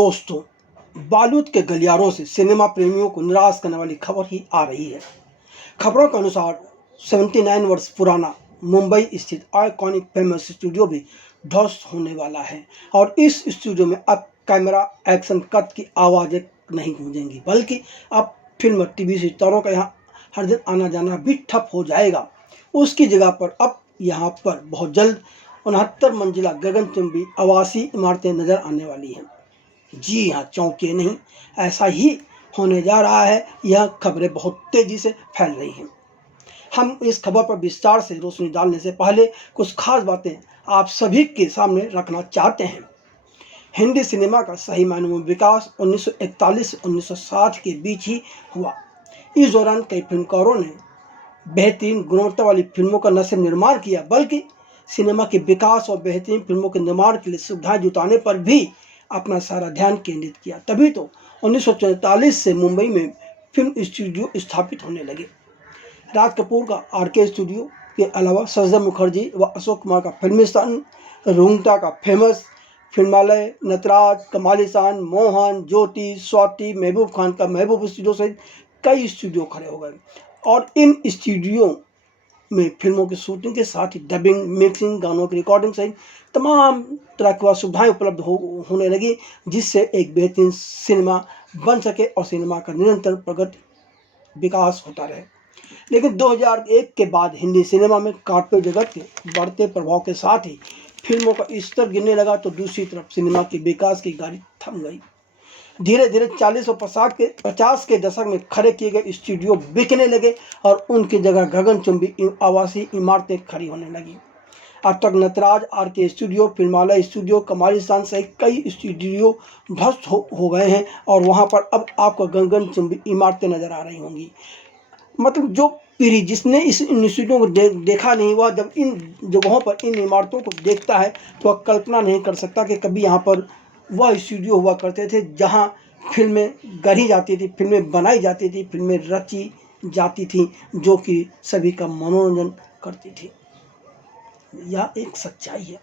दोस्तों, बॉलीवुड के गलियारों से सिनेमा प्रेमियों को निराश करने वाली खबर ही आ रही है। खबरों के अनुसार 79 वर्ष पुराना मुंबई स्थित आइकॉनिक फेमस स्टूडियो भी ध्वस्त होने वाला है और इस स्टूडियो में अब कैमरा एक्शन कट की आवाज़ें नहीं गूंजेंगी, बल्कि अब फिल्म और टीवी सितारों का यहाँ हर दिन आना जाना भी ठप हो जाएगा। उसकी जगह पर अब यहाँ पर बहुत जल्द 69 मंजिला गगनचुंबी आवासीय इमारतें नजर आने वाली हैं। जी हाँ, चौंकिए नहीं, ऐसा ही होने जा रहा है। यह खबरें बहुत तेजी से फैल रही हैं। हम इस खबर पर विस्तार से रोशनी डालने से पहले कुछ खास बातें आप सभी के सामने रखना चाहते हैं। हिंदी सिनेमा का सही मायनों में विकास 1941 से 1960 के बीच ही हुआ। इस दौरान कई फिल्मकारों ने बेहतरीन गुणवत्ता वाली फिल्मों का न सिर्फ निर्माण किया, बल्कि सिनेमा के विकास और बेहतरीन फिल्मों के निर्माण के लिए सुविधाएं जुटाने पर भी अपना सारा ध्यान केंद्रित किया। तभी तो 1944 से मुंबई में फिल्म स्टूडियो स्थापित होने लगे। राज कपूर का आरके स्टूडियो के अलावा सजदा मुखर्जी व अशोक कुमार का फिल्मिस्तान, रुंगटा का फेमस फिल्मालय, नटराज, कमालीसान, मोहन, ज्योति, स्वाति, महबूब खान का महबूब स्टूडियो सहित कई स्टूडियो खड़े हो गए और इन स्टूडियो में फिल्मों की शूटिंग के साथ ही डबिंग, मिक्सिंग, गानों की रिकॉर्डिंग सहित तमाम तरह की सुविधाएं उपलब्ध होने लगी, जिससे एक बेहतरीन सिनेमा बन सके और सिनेमा का निरंतर प्रगति विकास होता रहे। लेकिन 2001 के बाद हिंदी सिनेमा में कॉर्पोरेट जगत के बढ़ते प्रभाव के साथ ही फिल्मों का स्तर गिरने लगा, तो दूसरी तरफ सिनेमा के विकास की गाड़ी थम गई। धीरे धीरे 40 और 50 के दशक में खड़े किए गए स्टूडियो बिकने लगे और उनकी जगह गगनचुंबी आवासीय इमारतें खड़ी होने लगी। अब तक Natraj, RK studio, Filmalaya studio, Kamalistan सहित कई स्टूडियो ध्वस्त हो गए हैं और वहां पर अब आपको गगनचुंबी इमारतें नजर आ रही होंगी। मतलब जो पीढ़ी जिसने इस स्टूडियो को देखा नहीं, वह जब इन जगहों पर इन इमारतों को देखता है तो वह कल्पना नहीं कर सकता कि कभी यहाँ पर वह स्टूडियो हुआ करते थे जहाँ फिल्में गढ़ी जाती थी, फिल्में बनाई जाती थी, फिल्में रची जाती थी, जो कि सभी का मनोरंजन करती थी। यह एक सच्चाई है।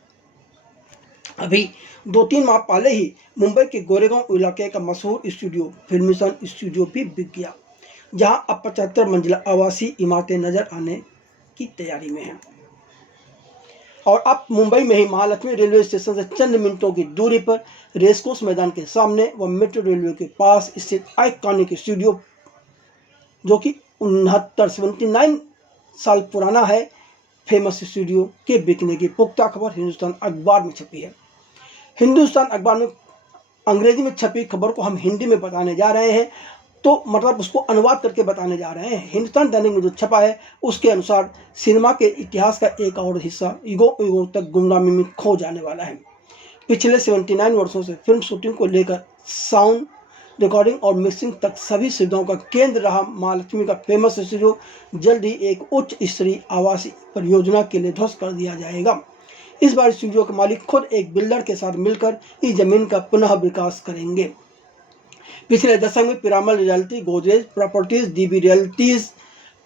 अभी 2-3 माह पहले ही मुंबई के गोरेगांव इलाके का मशहूर स्टूडियो फिल्मिस्तान स्टूडियो भी बिक गया, जहां अब 75 मंजिला आवासीय इमारतें नजर आने की तैयारी में हैं। और अब मुंबई में ही महालक्ष्मी रेलवे स्टेशन से चंद मिनटों की दूरी पर रेसकोर्स मैदान के सामने व मेट्रो रेलवे के पास स्थित आइकॉनिक स्टूडियो, जो कि 79 साल पुराना है, फेमस स्टूडियो के बिकने की पुख्ता खबर हिंदुस्तान अखबार में छपी है। हिंदुस्तान अखबार में अंग्रेजी में छपी खबर को हम हिंदी में बताने जा रहे हैं, तो मतलब उसको अनुवाद करके बताने जा रहे हैं। हिंदुस्तान दैनिक में जो छपा है उसके अनुसार सिनेमा के इतिहास का एक और हिस्सा युगों तक गुमनामी में खो जाने वाला है। पिछले 79 वर्षों से फिल्म शूटिंग को लेकर साउंड रिकॉर्डिंग और मिक्सिंग तक सभी सुविधाओं का केंद्र रहा महालक्ष्मी का फेमस स्टूडियो जल्द ही एक उच्च स्तरीय आवासीय परियोजना के लिए ध्वस्त कर दिया जाएगा। इस बार स्टूडियो के मालिक खुद एक बिल्डर के साथ मिलकर इस जमीन का पुनः विकास करेंगे। पिछले दशक में Piramal realty, Godrej properties, dB realities,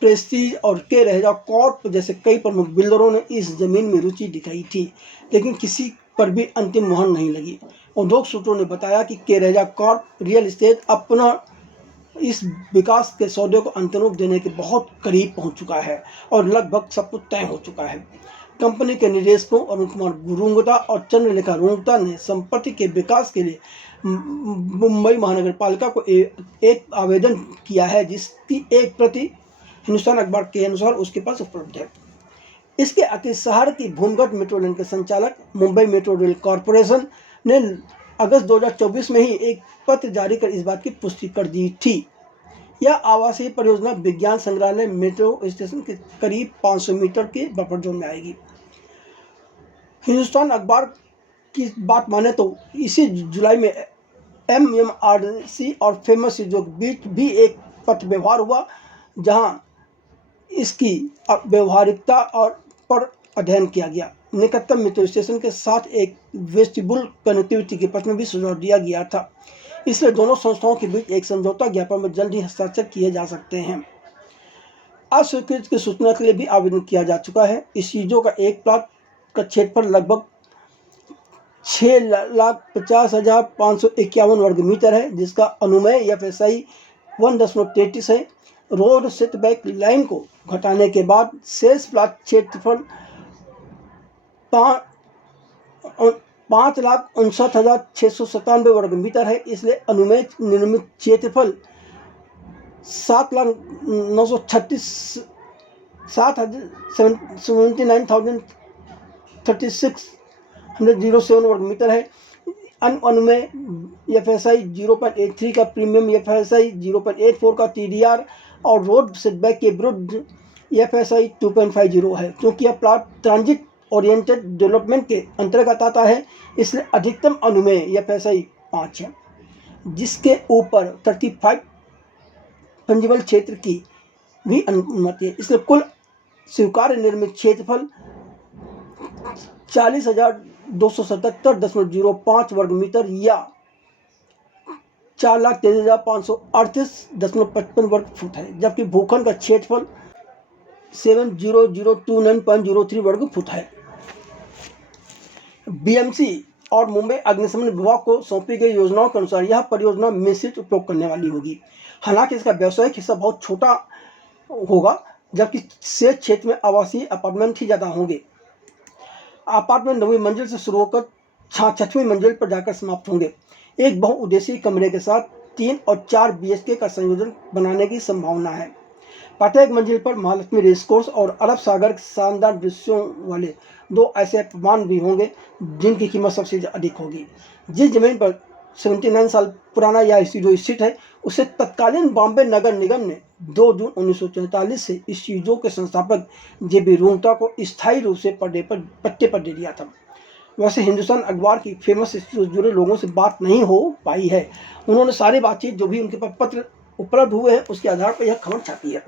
Prestige और के रहेजा कॉर्प जैसे कई प्रमुख बिल्डरों ने इस जमीन में रुचि दिखाई थी, लेकिन किसी पर भी अंतिम मोहर नहीं लगी। उद्योग सूत्रों ने बताया कि के रहेजा कॉर्प रियल एस्टेट अब पुनः इस विकास के सौदे को अंतिम रूप देने के बहुत करीब पहुंच चुका है और लगभग सब कुछ तय हो चुका है। कंपनी के निदेशकों अरुण कुमार रुंगटा और चंद्रलेखा रुंगटा ने संपत्ति के विकास के लिए मुंबई महानगर पालिका को एक आवेदन किया है, जिसकी एक प्रति हिंदुस्तान अखबार के अनुसार उसके पास उपलब्ध है। इसके अतिरिक्त शहर की भूमिगत मेट्रो रेल के संचालक मुंबई मेट्रो रेल कॉरपोरेशन ने अगस्त 2024 में ही एक पत्र जारी कर इस बात की पुष्टि कर दी थी। यह आवासीय परियोजना विज्ञान संग्रहालय मेट्रो स्टेशन के करीब 500 मीटर के बफर जोन में आएगी। हिंदुस्तान अखबार की बात माने तो इसी जुलाई में MMRDC और फेमस स्टूडियो के बीच भी एक पत्र व्यवहार हुआ, जहां इसकी व्यवहारिकता और पर अध्ययन किया गया। निकटतम मेट्रो स्टेशन के साथ एक वेस्टिबुल कनेक्टिविटी के प्रश्न में भी सुझाव दिया गया था। इसलिए दोनों संस्थाओं के बीच एक समझौता ज्ञापन में जल्द ही हस्ताक्षर किए जा सकते हैं। अस्वीकृति की सूचना के लिए भी आवेदन किया जा चुका है। इस चीज़ों का एक प्लॉट का क्षेत्रफल लगभग 6,50,551 वर्ग मीटर है, जिसका अनुमेय FSI 1.33 है। रोड सेटबैक लाइन को घटाने के बाद शेष प्लाट क्षेत्रफल 5,59,697 वर्ग मीटर है। इसलिए अनुमेय निर्मित क्षेत्रफल 7,79,036 वर्ग मीटर है। अनुमेय FSI 0.83 का प्रीमियम, FSI 0.84 का TDR और रोड सेटबैक के विरुद्ध FSI 2.50 है। क्योंकि यह प्लाट ट्रांजिट ओरिएंटेड डेवलपमेंट के अंतर्गत आता है, इसलिए अधिकतम अनुमेय FSI 5 है, जिसके ऊपर 35 फंजिबल क्षेत्र की भी अनुमति है। इसलिए कुल स्वीकार्य निर्मित क्षेत्रफल 40,277.05 वर्ग मीटर या 4,23,538.55 वर्ग फुट है, जबकि भूखंड का क्षेत्रफल 7,002,9.03 वर्ग फुट है। BMC और मुंबई अग्निशमन विभाग को सौंपी गई योजनाओं के अनुसार यह परियोजना मिश्रित उपयोग करने वाली होगी। हालांकि इसका व्यावसायिक हिस्सा बहुत छोटा होगा, जबकि शेष क्षेत्र में आवासीय अपार्टमेंट ही ज़्यादा होंगे। अपार्टमेंट 9वीं मंजिल से शुरू होकर 6वीं मंजिल पर जाकर समाप्त होंगे। एक बहुउद्देशीय कमरे के साथ 3 और 4 BHK का संयोजन बनाने की संभावना है। प्रत्येक मंजिल पर महालक्ष्मी रेसकोर्स और अरब सागर के शानदार दृश्यों वाले 2 ऐसे अपार्टमेंट भी होंगे जिनकी कीमत सबसे अधिक होगी। जिस जमीन पर 79 साल पुराना यह स्टूडियो स्थित है, उसे तत्कालीन बॉम्बे नगर निगम ने 2 जून 1944 से इस स्टूडियो के संस्थापक JB रुंगटा को स्थायी रूप से पट्टे पर दे दिया था। वैसे हिंदुस्तान अखबार की फेमस स्टूडियो से जुड़े लोगों से बात नहीं हो पाई है। उन्होंने सारी बातचीत जो भी उनके पास पत्र उपलब्ध हुए हैं उसके आधार पर यह खबर छापी है।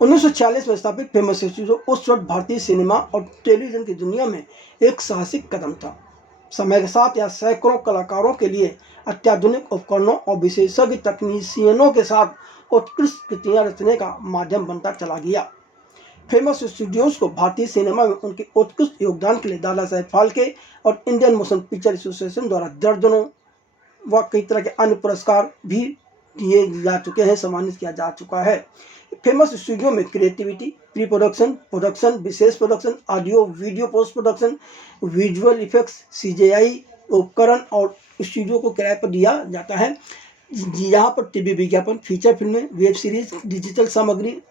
1946 में स्थापित फेमस स्टूडियो उस वक्त भारतीय सिनेमा और टेलीविजन की दुनिया में एक साहसिक कदम था। समय के साथ यह सैकड़ों कलाकारों के लिए अत्याधुनिक उपकरणों और विशेषज्ञ तकनीशियनों के साथ उत्कृष्ट कृतियां रचने का माध्यम बनता चला गया। फेमस स्टूडियोज को भारतीय सिनेमा में उनके उत्कृष्ट योगदान के लिए दादा साहेब फाल्के और इंडियन मोशन पिक्चर एसोसिएशन द्वारा दर्जनों व कई तरह के अन्य पुरस्कार भी दिए जा चुके हैं, सम्मानित किया जा चुका है। फेमस स्टूडियो में क्रिएटिविटी, प्री प्रोडक्शन, प्रोडक्शन, विशेष production, audio video post production, visual effects, CGI उपकरण और स्टूडियो को किराए पर दिया जाता है। यहाँ पर टीवी विज्ञापन, फीचर फिल्में, वेब सीरीज, डिजिटल सामग्री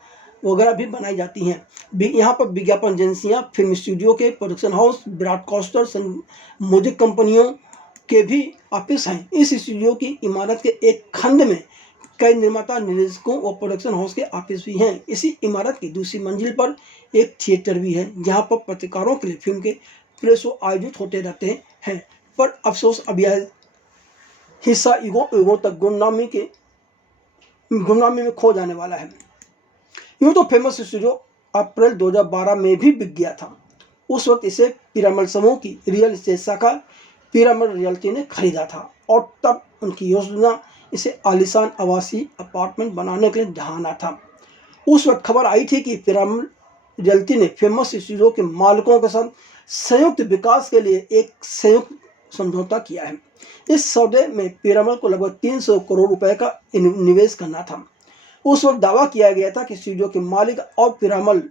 वगैरह भी बनाई जाती हैं। यहाँ पर विज्ञापन एजेंसियाँ, फिल्म स्टूडियो के प्रोडक्शन हाउस, ब्रॉडकास्टर, म्यूजिक कंपनियों के भी ऑफिस हैं। इस स्टूडियो की इमारत के एक खंड में कई निर्माता, निर्देशकों और प्रोडक्शन हाउस के ऑफिस भी हैं। इसी इमारत की दूसरी मंजिल पर एक थिएटर भी है, जहां पर पत्रकारों के लिए फिल्म के प्रेस शो आयोजित होते रहते हैं। पर अफसोस अब यह हिस्सा युगों तक गुमनामी में खो जाने वाला है। यूँ तो फेमस स्टूडियो अप्रैल 2012 में भी बिक गया था। उस वक्त इसे पिरामल समूह की रियल एस्टेट शाखा पिरामल रियल्टी ने खरीदा था और तब उनकी योजना इसे आलीशान आवासीय अपार्टमेंट बनाने के लिए ढहाना था। उस वक्त खबर आई थी कि पिरामल रियल्टी ने फेमस स्टूडियो के मालिकों के साथ संयुक्त विकास के लिए एक संयुक्त समझौता किया है। इस सौदे में पिरामल को लगभग 300 करोड़ रुपए का निवेश करना था। उस वक्त दावा किया गया था कि स्टूडियो के मालिक और पिरामल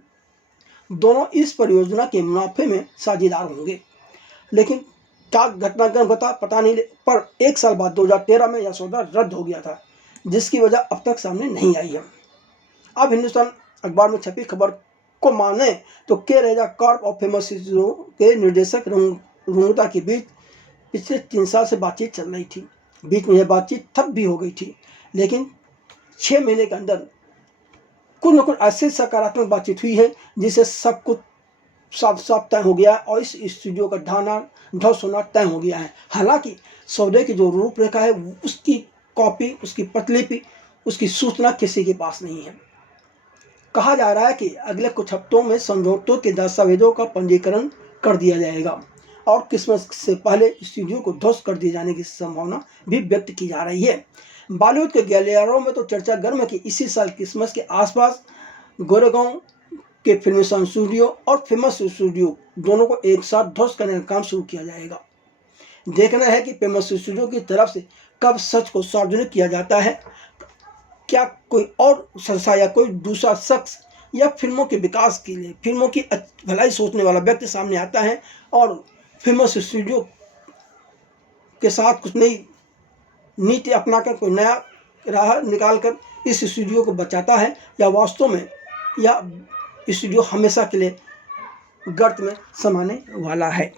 दोनों इस परियोजना के मुनाफे में साझेदार होंगे, लेकिन क्या घटनाक्रम घटा पता नहीं। पर 1 साल बाद 2013 में यह सौदा रद्द हो गया था, जिसकी वजह अब तक सामने नहीं आई है। अब हिंदुस्तान अखबार में छपी खबर को माने तो के रेजा कॉर्प और फेमस स्टूडियो के निर्देशक रुंगटा के बीच पिछले 3 साल से बातचीत चल रही थी। बीच में यह बातचीत ठप भी हो गई थी, लेकिन 6 महीने के अंदर कुछ न कुछ ऐसे सकारात्मक बातचीत हुई है जिससे सब कुछ साफ तय हो गया और इस स्टूडियो का ध्वस्त होना तय हो गया है। हालांकि सौदे की जो रूपरेखा है उसकी कॉपी, उसकी प्रतिलिपि, उसकी सूचना किसी के पास नहीं है। कहा जा रहा है कि अगले कुछ हफ्तों में समझौतों के दस्तावेजों का पंजीकरण कर दिया जाएगा और क्रिसमस से पहले स्टूडियो को ध्वस्त कर दिए जाने की संभावना भी व्यक्त की जा रही है। बॉलीवुड के गलियारों में तो चर्चा गर्म है कि इसी साल क्रिसमस के आसपास गोरेगांव के फिल्म स्टूडियो और फेमस स्टूडियो दोनों को एक साथ ध्वस्त करने का काम शुरू किया जाएगा। देखना है कि फेमस स्टूडियो की तरफ से कब सच को सार्वजनिक किया जाता है। क्या कोई और संस्था या कोई दूसरा शख्स या फिल्मों के विकास के लिए फिल्मों की भलाई सोचने वाला व्यक्ति सामने आता है और फेमस स्टूडियो के साथ कुछ नई नीति अपनाकर कोई नया राह निकालकर इस स्टूडियो को बचाता है, या वास्तव में यह स्टूडियो हमेशा के लिए गर्त में समाने वाला है।